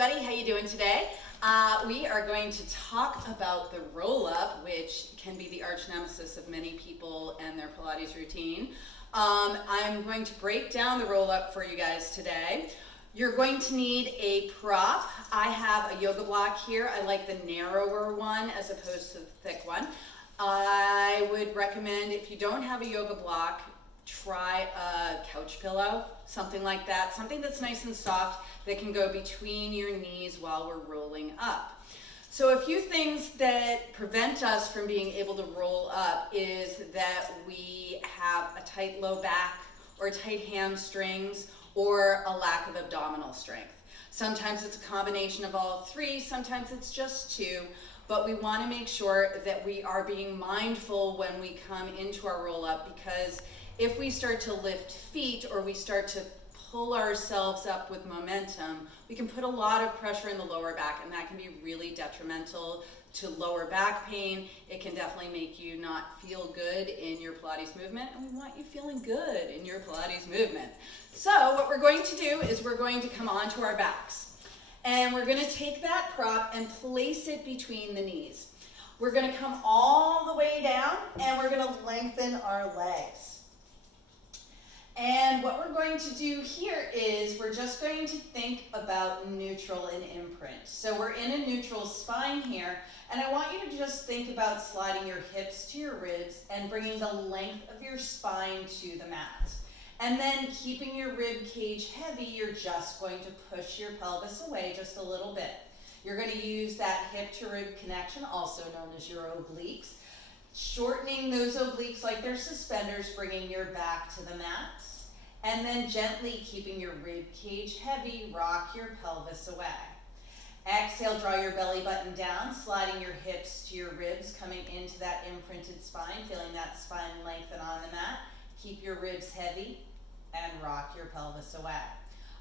everybody, how you doing today? We are going to talk about the roll-up, which can be the arch nemesis of many people and their Pilates routine. I'm going to break down the roll-up for you guys today. You're going to need a prop. I have a yoga block here. I like the narrower one as opposed to the thick one. I would recommend, if you don't have a yoga block, try a couch pillow, something like that, something that's nice and soft that can go between your knees while we're rolling up. So a few things that prevent us from being able to roll up is that we have a tight low back or tight hamstrings or a lack of abdominal strength. Sometimes it's a combination of all three, sometimes it's just two, but we want to make sure that we are being mindful when we come into our roll up, because if we start to lift feet or we start to pull ourselves up with momentum, we can put a lot of pressure in the lower back, and that can be really detrimental to lower back pain. It can definitely make you not feel good in your Pilates movement, and we want you feeling good in your Pilates movement. So what we're going to do is we're going to come onto our backs, and we're going to take that prop and place it between the knees. We're going to come all the way down, and we're going to lengthen our legs. And what we're going to do here is we're just going to think about neutral and imprint. So we're in a neutral spine here, and I want you to just think about sliding your hips to your ribs and bringing the length of your spine to the mat. And then keeping your rib cage heavy, you're just going to push your pelvis away just a little bit. You're going to use that hip to rib connection, also known as your obliques. Shortening those obliques like they're suspenders, bringing your back to the mat. And then gently keeping your rib cage heavy, rock your pelvis away. Exhale, draw your belly button down, sliding your hips to your ribs, coming into that imprinted spine, feeling that spine lengthen on the mat. Keep your ribs heavy and rock your pelvis away.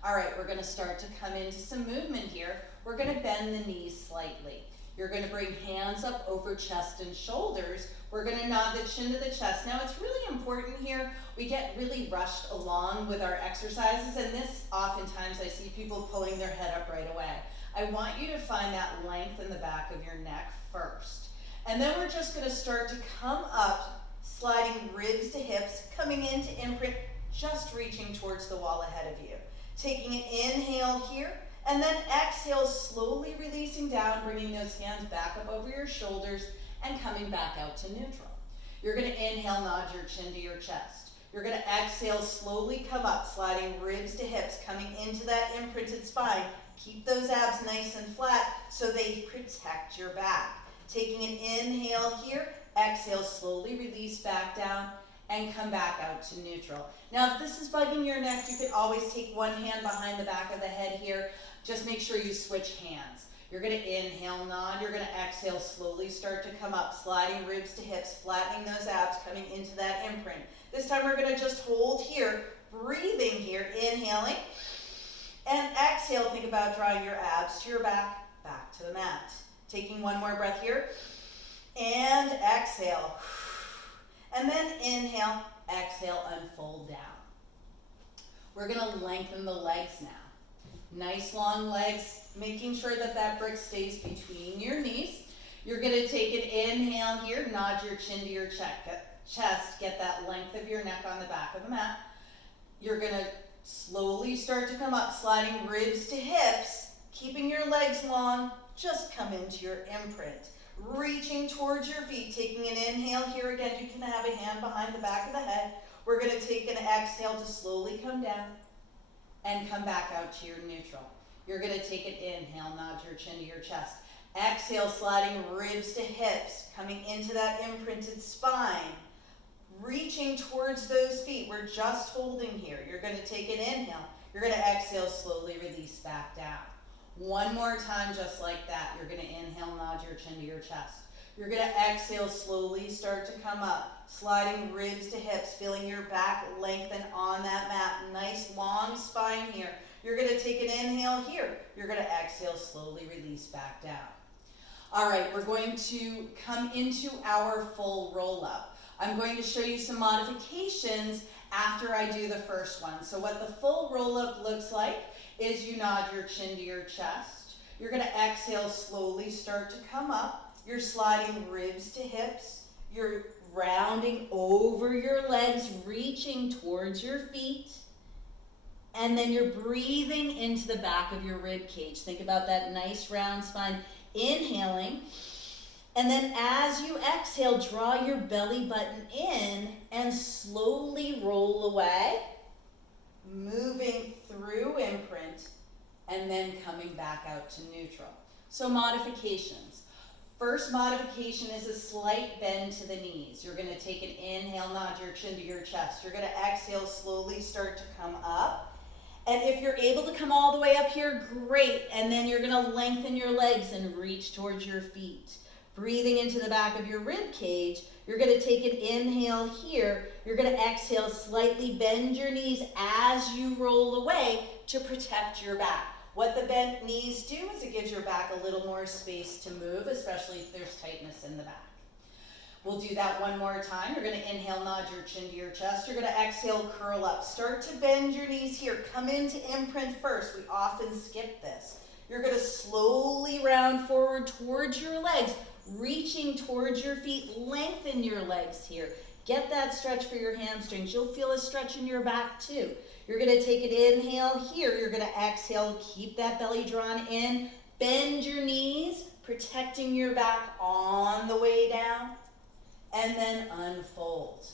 All right, we're going to start to come into some movement here. We're going to bend the knees slightly. You're going to bring hands up over chest and shoulders. We're going to nod the chin to the chest. Now, it's really important here. We get really rushed along with our exercises, and this oftentimes I see people pulling their head up right away. I want you to find that length in the back of your neck first. And then we're just going to start to come up, sliding ribs to hips, coming into imprint, just reaching towards the wall ahead of you. Taking an inhale here, and then exhale, slowly releasing down, bringing those hands back up over your shoulders and coming back out to neutral. You're going to inhale, nod your chin to your chest. You're going to exhale, slowly come up, sliding ribs to hips, coming into that imprinted spine. Keep those abs nice and flat so they protect your back. Taking an inhale here, exhale, slowly release back down and come back out to neutral. Now, if this is bugging your neck, you could always take one hand behind the back of the head here. Just make sure you switch hands. You're going to inhale, nod. You're going to exhale, slowly start to come up, sliding ribs to hips, flattening those abs, coming into that imprint. This time we're going to just hold here, breathing here, inhaling, and exhale. Think about drawing your abs to your back, back to the mat. Taking one more breath here, and exhale. And then inhale, exhale, unfold down. We're going to lengthen the legs now. Nice long legs, making sure that that brick stays between your knees. You're going to take an inhale here, nod your chin to your chest, get that length of your neck on the back of the mat. You're going to slowly start to come up, sliding ribs to hips, keeping your legs long, just come into your imprint. Reaching towards your feet, taking an inhale here again. You can have a hand behind the back of the head. We're going to take an exhale to slowly come down and come back out to your neutral. You're going to take an inhale, nod your chin to your chest. Exhale, sliding ribs to hips, coming into that imprinted spine. Reaching towards those feet. We're just holding here. You're going to take an inhale. You're going to exhale, slowly release back down. One more time, just like that. You're going to inhale, nod your chin to your chest. You're going to exhale, slowly start to come up, sliding ribs to hips, feeling your back lengthen on that mat. Nice long spine here. You're going to take an inhale here. You're going to exhale, slowly release back down. All right, we're going to come into our full roll-up. I'm going to show you some modifications after I do the first one. So what the full roll-up looks like is you nod your chin to your chest. You're gonna exhale, slowly start to come up. You're sliding ribs to hips. You're rounding over your legs, reaching towards your feet. And then you're breathing into the back of your rib cage. Think about that nice round spine. Inhaling. And then as you exhale, draw your belly button in and slowly roll away. Moving through imprint and then coming back out to neutral. So modifications. First modification is a slight bend to the knees. You're gonna take an inhale, nod your chin to your chest. You're gonna exhale, slowly start to come up. And if you're able to come all the way up here, great. And then you're gonna lengthen your legs and reach towards your feet. Breathing into the back of your rib cage, you're gonna take an inhale here. You're gonna exhale, slightly bend your knees as you roll away to protect your back. What the bent knees do is it gives your back a little more space to move, especially if there's tightness in the back. We'll do that one more time. You're gonna inhale, nod your chin to your chest. You're gonna exhale, curl up. Start to bend your knees here. Come into imprint first. We often skip this. You're gonna slowly round forward towards your legs, reaching towards your feet. Lengthen your legs here. Get that stretch for your hamstrings. You'll feel a stretch in your back too. You're gonna take an inhale here. You're gonna exhale, keep that belly drawn in. Bend your knees, protecting your back on the way down. And then unfold.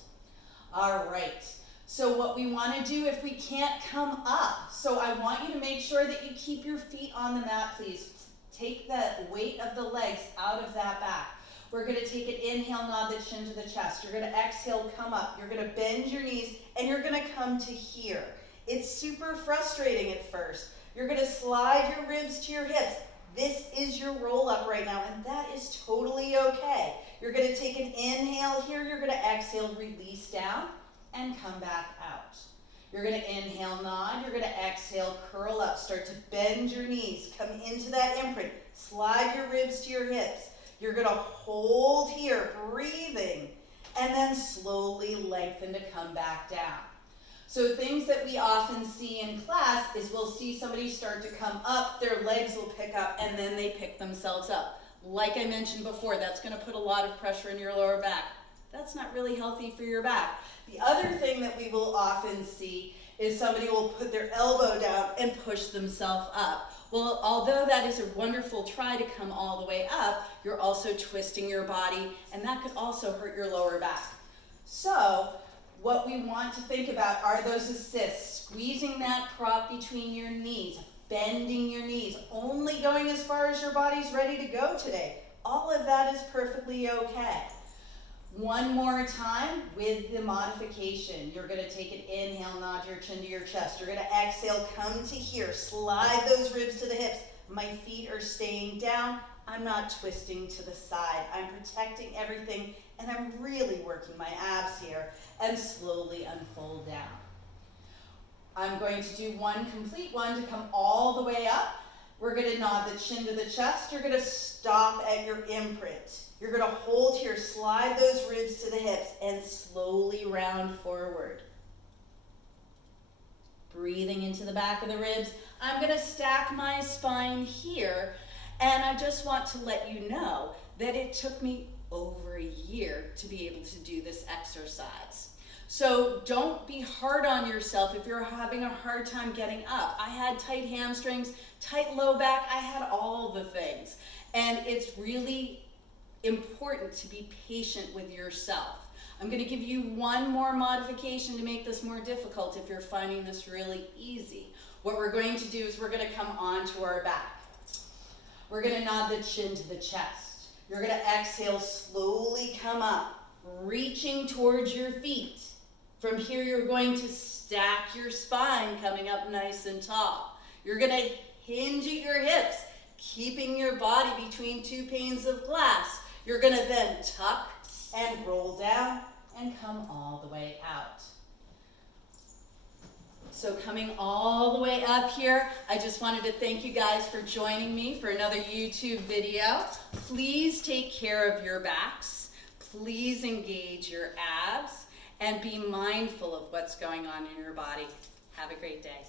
All right, so what we wanna do if we can't come up, so I want you to make sure that you keep your feet on the mat, please. Take the weight of the legs out of that back. We're gonna take an inhale, nod the chin to the chest. You're gonna exhale, come up. You're gonna bend your knees and you're gonna come to here. It's super frustrating at first. You're gonna slide your ribs to your hips. This is your roll up right now, and that is totally okay. You're gonna take an inhale here. You're gonna exhale, release down, and come back out. You're gonna inhale, nod. You're gonna exhale, curl up. Start to bend your knees. Come into that imprint. Slide your ribs to your hips. You're gonna hold here, breathing, and then slowly lengthen to come back down. So things that we often see in class is we'll see somebody start to come up, their legs will pick up, and then they pick themselves up. Like I mentioned before, that's gonna put a lot of pressure in your lower back. That's not really healthy for your back. The other thing that we will often see is somebody will put their elbow down and push themselves up. Well, although that is a wonderful try to come all the way up, you're also twisting your body, and that could also hurt your lower back. So what we want to think about are those assists, squeezing that prop between your knees, bending your knees, only going as far as your body's ready to go today. All of that is perfectly okay. One more time with the modification. You're gonna take an inhale, nod your chin to your chest. You're gonna exhale, come to here. Slide those ribs to the hips. My feet are staying down. I'm not twisting to the side. I'm protecting everything, and I'm really working my abs here, and slowly unfold down. I'm going to do one complete one to come all the way up. We're gonna nod the chin to the chest. You're gonna stop at your imprint. You're gonna hold here, slide those ribs to the hips, and slowly round forward. Breathing into the back of the ribs. I'm gonna stack my spine here, and I just want to let you know that it took me over a year to be able to do this exercise. So don't be hard on yourself if you're having a hard time getting up. I had tight hamstrings, tight low back, I had all the things. And it's really important to be patient with yourself. I'm gonna give you one more modification to make this more difficult if you're finding this really easy. What we're going to do is we're gonna come onto our back. We're gonna nod the chin to the chest. You're gonna exhale, slowly come up, reaching towards your feet. From here, you're going to stack your spine, coming up nice and tall. You're gonna hinge at your hips, keeping your body between two panes of glass. You're gonna then tuck and roll down and come all the way out. So coming all the way up here, I just wanted to thank you guys for joining me for another YouTube video. Please take care of your backs. Please engage your abs and be mindful of what's going on in your body. Have a great day.